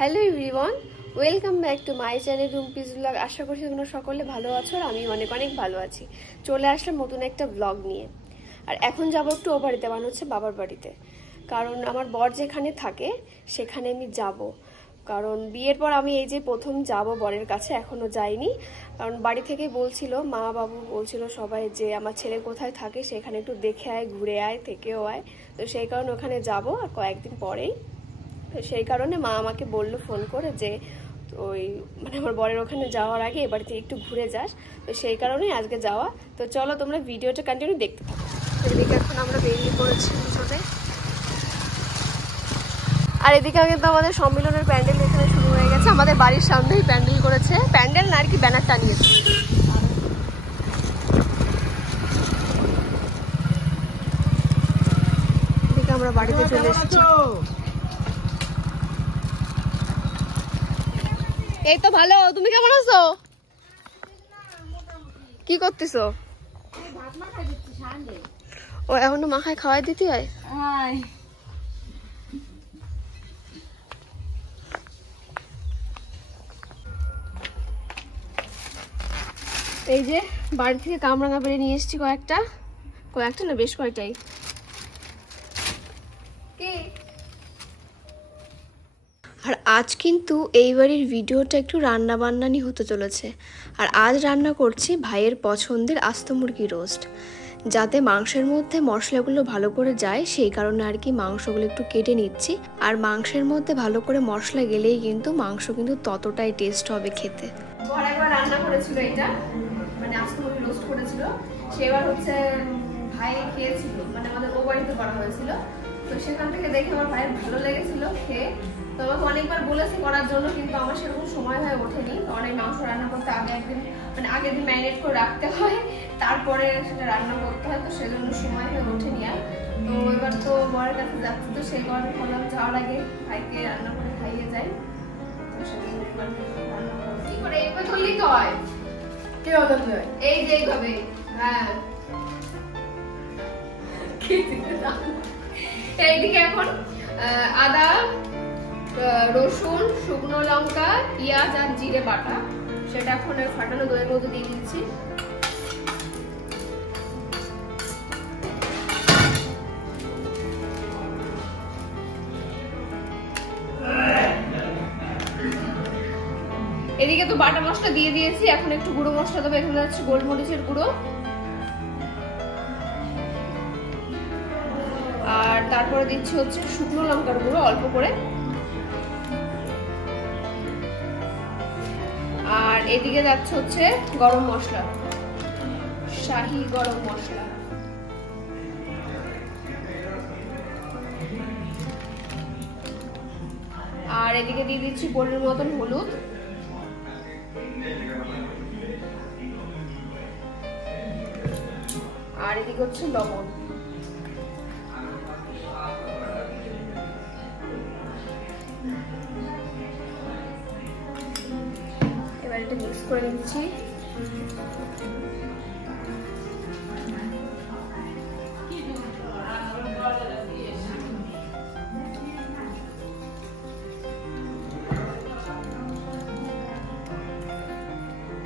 Hello everyone, welcome back to my channel Rumpi's vlog. আশা করছি তোমরা সকলে ভালো আছো আর আমি অনেক অনেক ভালো আছি। চলে আসলাম নতুন একটা ব্লগ নিয়ে। আর এখন যাবো একটু ও বাড়িতে, মানে হচ্ছে বাবার বাড়িতে, কারণ আমার বর যেখানে থাকে সেখানে আমি যাব। কারণ বিয়ের পর আমি এই যে প্রথম যাব বরের কাছে, এখনও যাইনি। কারণ বাড়ি থেকে বলছিল, মা বাবু বলছিল সবাই যে আমার ছেলে কোথায় থাকে সেখানে একটু দেখে আয়, ঘুরে আয়, থেকেও আয়। তো সেই কারণে ওখানে যাব আর কয়েকদিন পরেই। তো সেই কারণে মা আমাকে বললো ফোন করে যে ওই মানে আমার বরের ওখানে যাওয়ার আগে এবার থেকে একটু ঘুরে যাস। তো সেই কারণেই আজকে যাওয়া। তো চলো তোমরা ভিডিওটা কন্টিনিউ দেখতে থাকো। এদিকে এখন আমরা বেরিয়ে পড়েছি দুজনে। আর এদিকে কিন্তু আমাদের সম্মেলনের প্যান্ডেল এখানে শুরু হয়ে গেছে। আমাদের বাড়ির সামনেই প্যান্ডেল করেছে, প্যান্ডেল না আর কি, ব্যানার টানিয়েছে। এদিকে আমরা বাড়িতে চলে এসেছি। এই তো ভালো, তুমি কেমন আছো? কি করতেছো? ও এখনো মাখায় খাওয়াই দিতে হয়। এই যে বাড়ি থেকে কামরাঙা পেরে নিয়ে এসেছি কয়েকটা না বেশ কয়েকটাই। আর আজ কিন্তু এই বাড়ির ভিডিওটা একটু রান্না বান্না নিয়ে হতে চলেছে। আর আজ রান্না করছি ভাইয়ের পছন্দের আস্ত মুরগি রোস্ট। যাতে মাংসের মধ্যে মশলাগুলো ভালো করে যায় সেই কারণে আর কি মাংসগুলো একটু কেটে নিচ্ছি। আর মাংসের মধ্যে ভালো করে মশলা গেলেই কিন্তু মাংস কিন্তু ততটাই টেস্ট হবে খেতে। বড় একবার রান্না করেছিল এটা, মানে আস্ত মুরগি রোস্ট করেছিল, সেবার হচ্ছে ভাই খেয়েছিল, মানে আমাদের ও বাড়িতে করা হয়েছিল। তো সেখান থেকে দেখে আমার ভাইয়ের ভালো লেগেছিল খেয়ে। তো আমাকে অনেকবার বলেছে করার জন্য, কিন্তু আমার সেরকম সময় হয়ে ওঠেনি। কারণ এই মাংস রান্না করতে আগের দিন ম্যারিনেট করে রাখতে হয়, তারপরে সেটা রান্না করতে হয়। তো সেজন্য সময় হয়ে ওঠেনি আর। তো এবার তো বরের কাছে যাচ্ছি, তো সেই কারণে বললাম যাওয়ার আগে ভাইকে রান্না করে খাইয়ে যাই। তো সেজন্য এবার রান্না করবো। কি করে এইভাবে ধরলেই তো হয়? কে ধরতে হয়? এই যে এইভাবে। হ্যাঁ, এইদিকে এখন আদা, রসুন, শুকনো লঙ্কা, পেঁয়াজ আর জিরে বাটা, সেটা এখন ফাটানো দইয়ের মধ্যে দিয়ে দিচ্ছি। এদিকে তো বাটা মশলা দিয়ে দিয়েছি, এখন একটু গুঁড়ো মশলা দেবো। এখানে হচ্ছে গোলমরিচের গুঁড়ো, আর তারপরে দিচ্ছি হচ্ছে শুকনো লঙ্কার গুঁড়ো অল্প করে। আর এদিকে যাচ্ছে হচ্ছে গরম মশলা, শাহি গরম মশলা। আর এদিকে দিয়ে দিচ্ছি পরিমাণ মতন হলুদ। আর এদিকে হচ্ছে লবণ। এবার এটা মিক্স করে নিচ্ছি।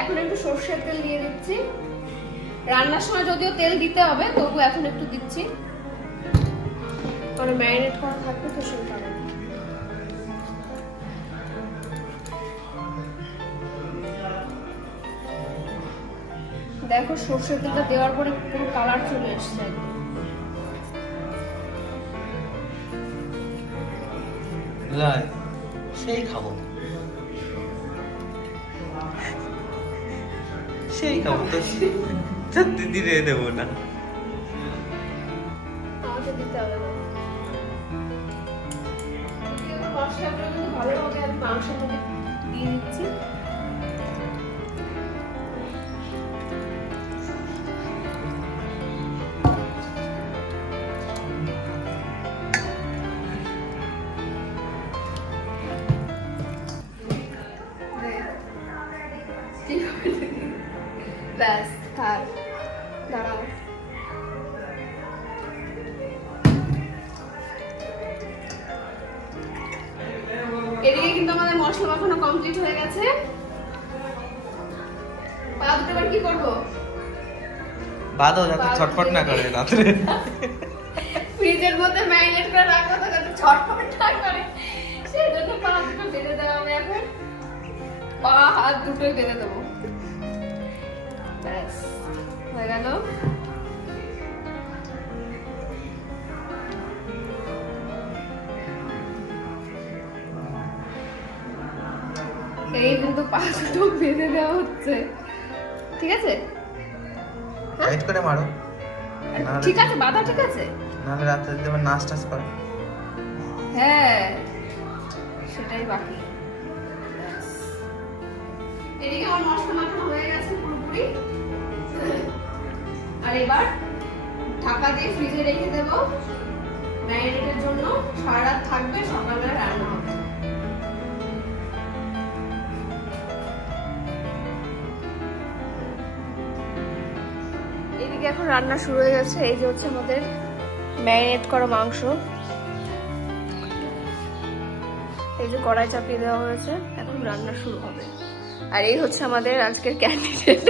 এখন একটু সরষের তেল দিয়ে দিচ্ছি। রান্নার সময় যদিও তেল দিতে হবে, তবু এখন একটু দিচ্ছি, কারণ ম্যারিনেট করা থাকবে তো সেই কারণে। দেখো সরষের তেলটা দেওয়ার পরে পুরো কালার চলে এসছে একদম। সেই খাবো, সেই খাবো তো সত্যি দিতে দেবো না, আমাকে দিতে হবে না। মশলাগুলো কিন্তু ভালোভাবে আমি মাংসের মধ্যে দিয়ে দিচ্ছি। ব্যাস থাক, দাঁড়াও। এদিকে এদিকে কিন্তু আমাদের মশলা মাখানো কমপ্লিট হয়ে গেছে। পা দুটো এবার কি করবো? বাদও যাতে ছটফট না করে রাত্রে। ফ্রিজের মধ্যে ম্যারিনেট করে রাখবো তো যাতে ছটফট না করে, সেজন্য পা দুটো বেঁধে দেবো আমি এখন। পা হাত দুটোই বেঁধে দেবো। ব্যাস হয়ে গেল। এই কিন্তু পা দুটো বেঁধে দেওয়া হচ্ছে, ঠিক আছে? টাইট করে মারো, ঠিক আছে বাধা, ঠিক আছে, নাহলে রাতে যদি আবার নাচ টাচ করে। হ্যাঁ সেটাই বাকি। এদিকে আমার মশলা মাখানো হয়ে গেছে পুরোপুরি। আর এবার ঢাকা দিয়ে ফ্রিজে রেখে দেব ম্যারিনেটের জন্য। সারা রাত থাকবে, সকালবেলা রান্না হবে। এদিকে এখন রান্না শুরু হয়ে গেছে। এই যে হচ্ছে আমাদের ম্যারিনেট করা মাংস, এই যে কড়াই চাপিয়ে দেওয়া হয়েছে, এখন রান্না শুরু হবে। আর এই হচ্ছে আমাদের আজকের ক্যান্ডিডেট।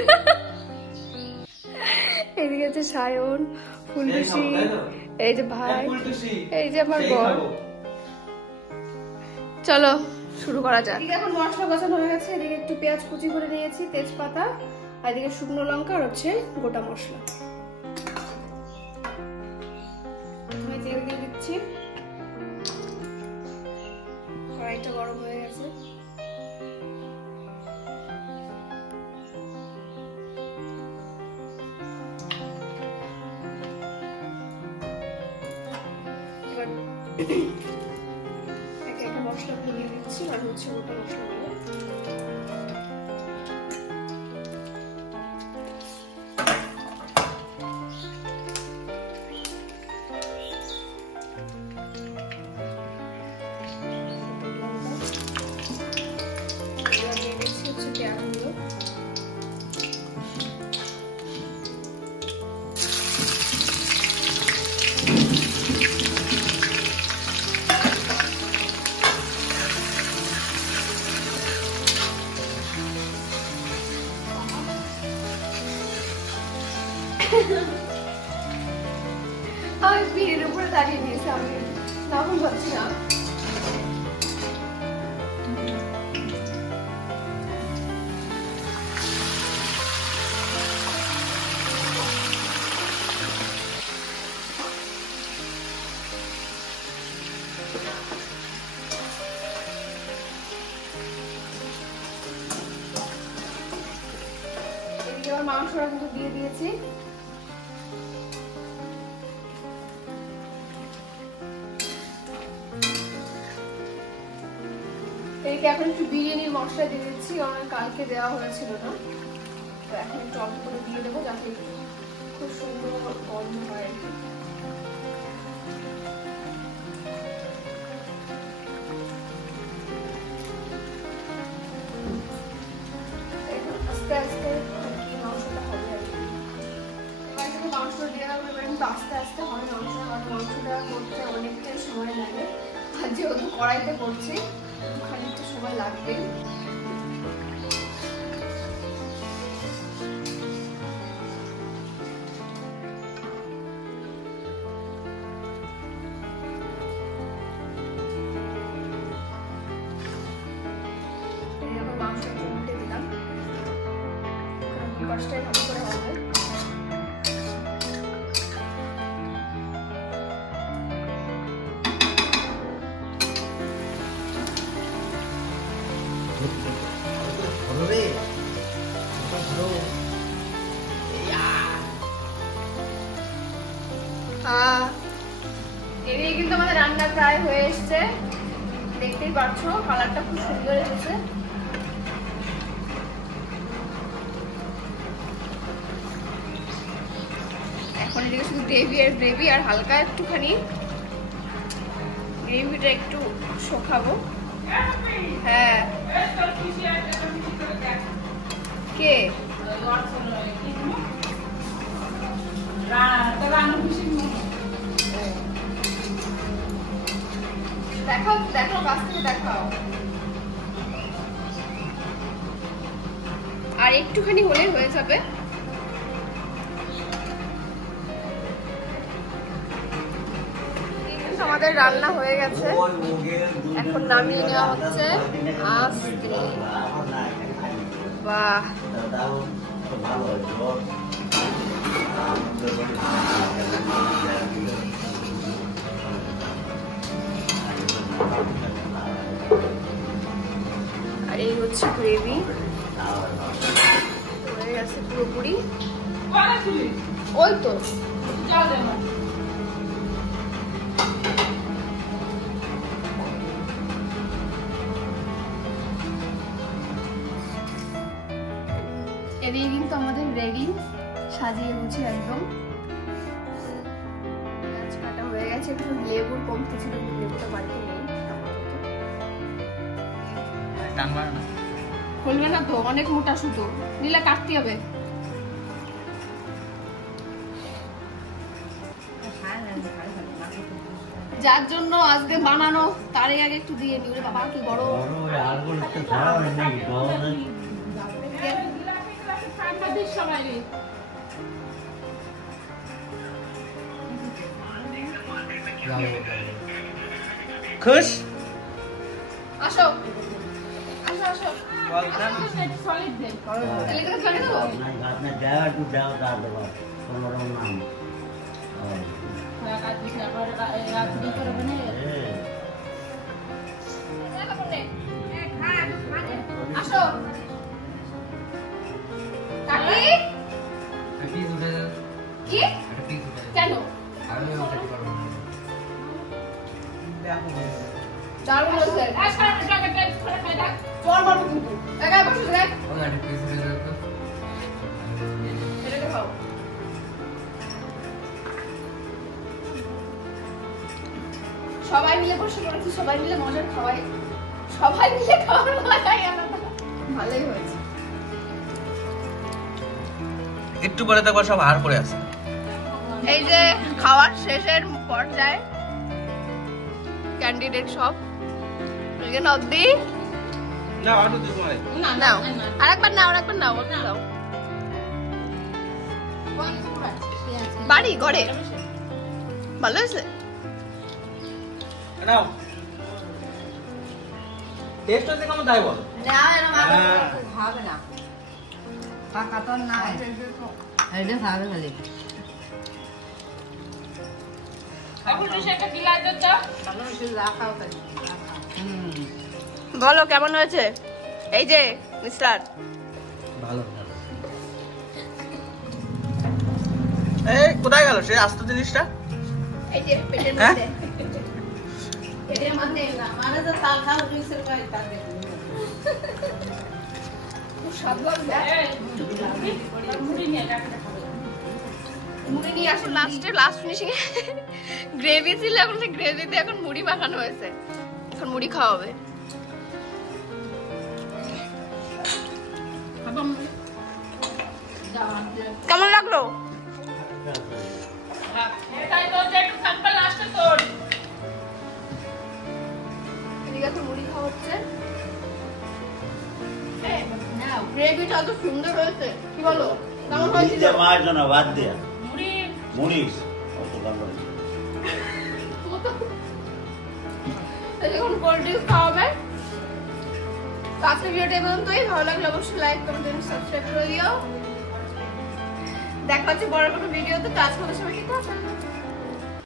এইদিকে হচ্ছে সায়ন, ফুলটুসি, এই যে ভাই, এই যে আমার বর। চলো শুরু করা যাক। এখন মশলা কষানো হয়ে গেছে। এদিকে একটু পেঁয়াজ কুচি করে নিয়েছি, তেজপাতা, আর এদিকে শুকনো লঙ্কা আর হচ্ছে গোটা মশলা। প্রথমে তেল দিয়ে দিচ্ছি। কড়াইটা গরম হয়ে গেছে। এবার একে একে মশলা দিয়ে দিচ্ছি, আর হচ্ছে গোটা মশলাগুলো। আমি পিঠের উপরে দাঁড়িয়ে দিয়েছি, আমি তখন ভাবছি না। এদিকে আবার মাংসটা কিন্তু দিয়ে দিয়েছি। এদিকে এখন একটু বিরিয়ানির মশলা দিয়ে দিচ্ছি, কারণ কালকে দেওয়া হয়েছিল না। তো এখন একটু অল্প করে দিয়ে দেবো, যাতে খুব সুন্দর গন্ধ হয় আর কি। আস্তে আস্তে মাংসটা হবে আর কি। মাংসটা দিয়ে দেওয়া হবে, কিন্তু আস্তে আস্তে হয় মাংসটা, কারণ মাংসটা করতে অনেকটাই সময় লাগে। আর যেহেতু কড়াইতে করছি, খানিকটা সময় লাগবে। মাংসটা উল্টে দিলাম, কষটাই ভালো করে হবে। এদিকে কিন্তু আমাদের রান্না প্রায় হয়ে এসছে, দেখতেই পাচ্ছ কালারটা খুব সুন্দর এসেছে। এখন এদিকে শুধু গ্রেভি আর গ্রেভি, আর হালকা একটুখানি গ্রেভিটা একটু শোকাবো। হ্যাঁ কে দেখাও দেখাও, কাছ থেকে দেখাও। আর একটুখানি হলে হয়ে যাবে। আমাদের রান্না হয়ে গেছে, এখন নামিয়ে নেওয়া হচ্ছে আস্তে। বাহ, আর এই হচ্ছে গ্রেভি, হয়ে গেছে পুরোপুরি। ওই তো এদিকে কিন্তু আমাদের রেডি, সাজিয়ে গুছিয়ে একদম। পেঁয়াজ কাটা হয়ে গেছে, একটু লেবুর কমতে ছিল, লেবুটা বাড়িতে নেই। খুলবে না তো, অনেক মোটা সুতো নিলে কাটতে হবে। যার জন্য আজকে বানানো তারই আগে একটু দিয়ে নি। ওরে বাবা কি বড়, খুশ আসো আসো আসো, আসো কাকি। কি কেন দারুণ হয়েছে, চল মারবো কিন্তু একা বসে দেখ, এটাকে খাও। সবাই মিলে বসে পড়েছি, সবাই মিলে মজার খাওয়াই, সবাই মিলে খাওয়ার মজাই আলাদা। ভালোই হয়েছে। একটু পরে দেখো সব হার করে আছে। এই যে খাওয়ার শেষের পর্যায়ে ক্যান্ডিডেট সব নদী নাও, আরেকবার নাও, আরেকবার নাও, নাও। বাড়ি ঘরে ভালো হয়েছে, নাও টেস্ট হচ্ছে কেমন তাই বল। খাবে না, পাকা তো না, এটা খাবে খালি। বলো কেমন হয়েছে? এই যে মিস্টার ভালো। এই কোথায় গেল সে আস্ত জিনিসটা? এই যে পেটের মধ্যে, পেটের মধ্যে মানে তো তাল খাও রিসের গায় তা দেখো খুব স্বাদ লাগবে। মুড়ি নিয়ে আসো লাস্ট ফিনিশিং এ গ্রেভি ছিল, এখন সেই গ্রেভিতে এখন মুড়ি মাখানো হয়েছে, এখন মুড়ি খাওয়া হবে। কেমন লাগলো? এদিকে এখন মুড়ি খাওয়া হচ্ছে। গ্রেভিটা তো সুন্দর হয়েছে, কি বলো কেমন হয়েছিল? বাদ দিয়া মুড়ি এখন কোল্ড ড্রিঙ্কস খাওয়াবে। আজকের ভিডিওটা এই পর্যন্তই। ভালো লাগলে অবশ্যই লাইক কমেন্ট সাবস্ক্রাইব করে দিও। দেখা হচ্ছে বড় কোনো ভিডিওতে। আজকে সবাই কি কথা